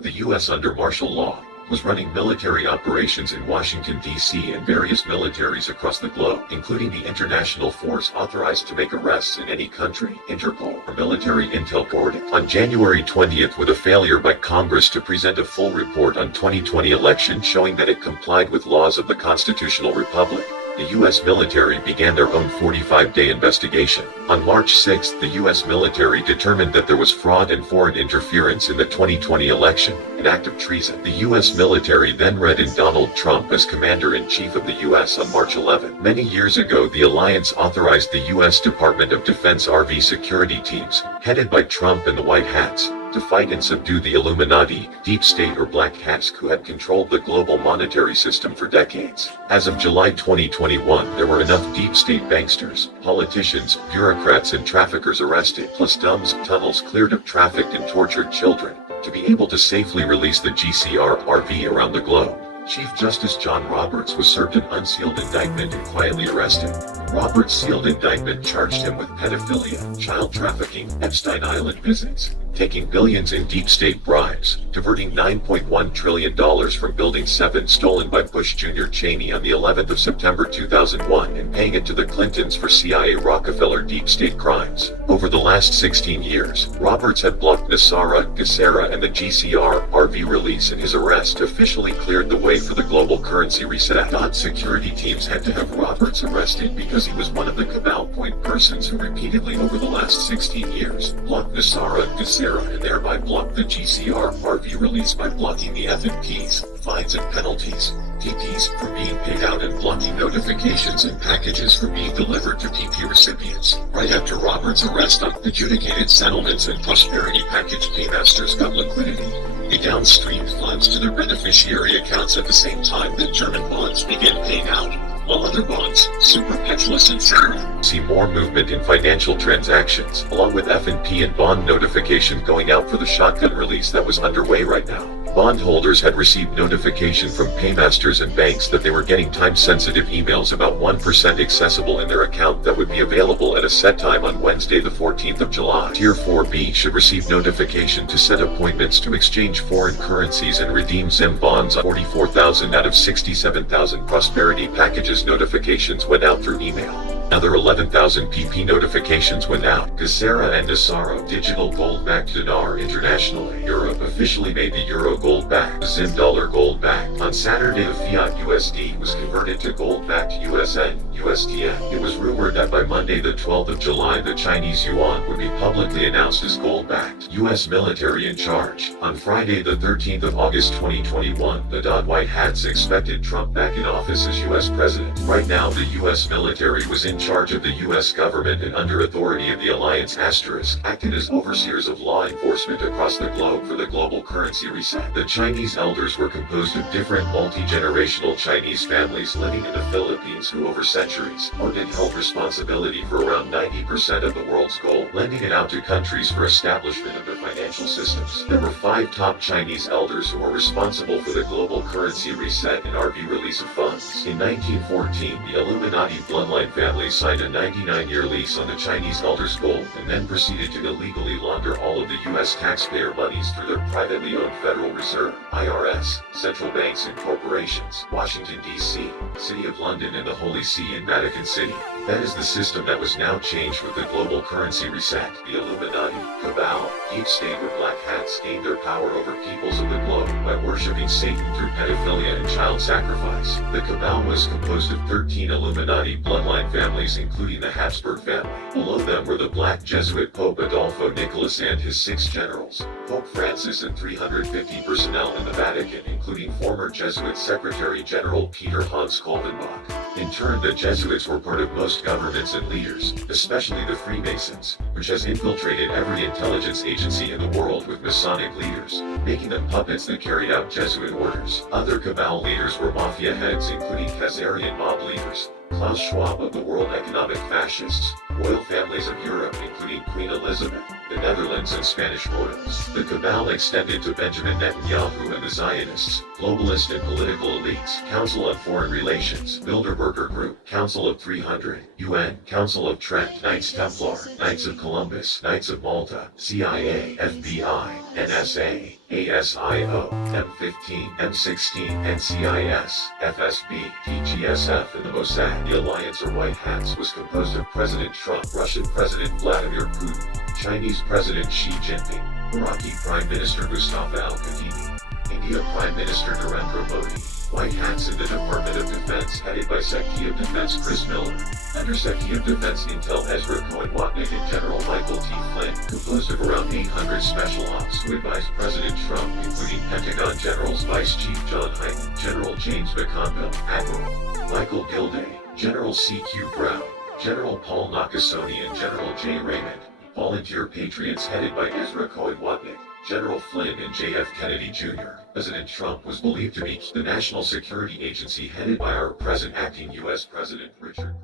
with the U.S. under martial law, was running military operations in Washington, D.C. and various militaries across the globe, including the international force authorized to make arrests in any country, Interpol, or military intel coordinate. On January 20th, with a failure by Congress to present a full report on 2020 election showing that it complied with laws of the constitutional republic, the U.S. military began their own 45-day investigation. On March 6, the U.S. military determined that there was fraud and foreign interference in the 2020 election, an act of treason. The U.S. military then read in Donald Trump as Commander-in-Chief of the U.S. on March 11. Many years ago, the alliance authorized the U.S. Department of Defense RV security teams, headed by Trump and the White Hats, to fight and subdue the Illuminati, deep state or black hats who had controlled the global monetary system for decades. As of July 2021, there were enough deep state banksters, politicians, bureaucrats and traffickers arrested, plus dumps, tunnels cleared of trafficked and tortured children, to be able to safely release the GCR-RV around the globe. Chief Justice John Roberts was served an unsealed indictment and quietly arrested. Roberts' sealed indictment charged him with pedophilia, child trafficking, Epstein Island visits, taking billions in deep state bribes, diverting $9.1 trillion from Building 7 stolen by Bush Jr. Cheney on the 11th of September 2001 and paying it to the Clintons for CIA Rockefeller deep state crimes. Over the last 16 years, Roberts had blocked Nasara, Gacera and the GCR-RV release, and his arrest officially cleared the way for the global currency reset. Security teams had to have Roberts arrested because he was one of the cabal point persons who repeatedly over the last 16 years blocked Nasara, Gacera and thereby blocked the GCR-RV release by blocking the F&Ps, fines and penalties, TPs for being paid out and blocking notifications and packages for being delivered to TP recipients. Right after Roberts' arrest, adjudicated settlements and prosperity package paymasters got liquidity. They downstreamed funds to their beneficiary accounts at the same time that German bonds began paying out, while other bonds, Super Petrolus and Sarah, see more movement in financial transactions, along with F&P and bond notification going out for the shotgun release that was underway right now. Bondholders had received notification from paymasters and banks that they were getting time-sensitive emails about 1% accessible in their account that would be available at a set time on Wednesday the 14th of July. Tier 4B should receive notification to set appointments to exchange foreign currencies and redeem Zim bonds. 44,000 out of 67,000 prosperity packages notifications went out through email. Another 11,000 PP notifications went out. Gacera and Nasaro digital gold-backed dinar internationally. Europe officially made the euro gold-backed, Zim dollar gold-backed. On Saturday, the fiat USD was converted to gold-backed USN, USDN. It was rumored that by Monday the 12th of July the Chinese yuan would be publicly announced as gold-backed. U.S. military in charge. On Friday the 13th of August 2021, the White Hats expected Trump back in office as U.S. president. Right now the U.S. military was in charge of the U.S. government and under authority of the Alliance *, acted as overseers of law enforcement across the globe for the global currency reset. The Chinese elders were composed of different multi-generational Chinese families living in the Philippines who over centuries owned and held responsibility for around 90% of the world's gold, lending it out to countries for establishment of their financial systems. There were 5 top Chinese elders who were responsible for the global currency reset and RV release of funds. In 1914, the Illuminati bloodline family signed a 99-year lease on the Chinese elders' gold and then proceeded to illegally launder all of the U.S. taxpayer monies through their privately owned Federal Reserve, IRS, central banks and corporations, Washington, D.C., City of London and the Holy See in Vatican City. That is the system that was now changed with the global currency reset. The Illuminati, cabal, deep state or black hats gained their power over peoples of the globe by worshipping Satan through pedophilia and child sacrifice. The cabal was composed of 13 Illuminati bloodline families including the Habsburg family. Below them were the Black Jesuit Pope Adolfo Nicolas and his 6 generals, Pope Francis and 350 personnel in the Vatican including former Jesuit Secretary General Peter Hans Kolvenbach. In turn, the Jesuits were part of most governments and leaders, especially the Freemasons, which has infiltrated every intelligence agency in the world with Masonic leaders, making them puppets that carried out Jesuit orders. Other cabal leaders were mafia heads including Khazarian mob leaders, Klaus Schwab of the World Economic Fascists, royal families of Europe including Queen Elizabeth, the Netherlands and Spanish royals. The cabal extended to Benjamin Netanyahu and the Zionists, globalist and political elites, Council on Foreign Relations, Bilderberger Group, Council of 300, UN, Council of Trent, Knights Templar, Knights of Columbus, Knights of Malta, CIA, FBI, NSA, ASIO, M15, M16, NCIS, FSB, DGSF, and the Mossad. The Alliance or White Hats was composed of President Trump, Russian President Vladimir Putin, Chinese President Xi Jinping, Iraqi Prime Minister Mustafa al-Kadhimi, India Prime Minister Narendra Modi. White Hats in the Department of Defense headed by Secretary of Defense Chris Miller, Undersecretary of Defense Intel Ezra Cohen-Watnick, and General Michael T. Flynn, composed of around 800 special ops who advised President Trump, including Pentagon Generals Vice Chief John Hyten, General James McConville, Admiral Michael Gilday, General C.Q. Brown, General Paul Nakasone, and General J. Raymond. Volunteer Patriots headed by Ezra Cohen-Watnick, General Flynn, and J.F. Kennedy Jr. President Trump was believed to be the National Security Agency headed by our present acting U.S. President Richard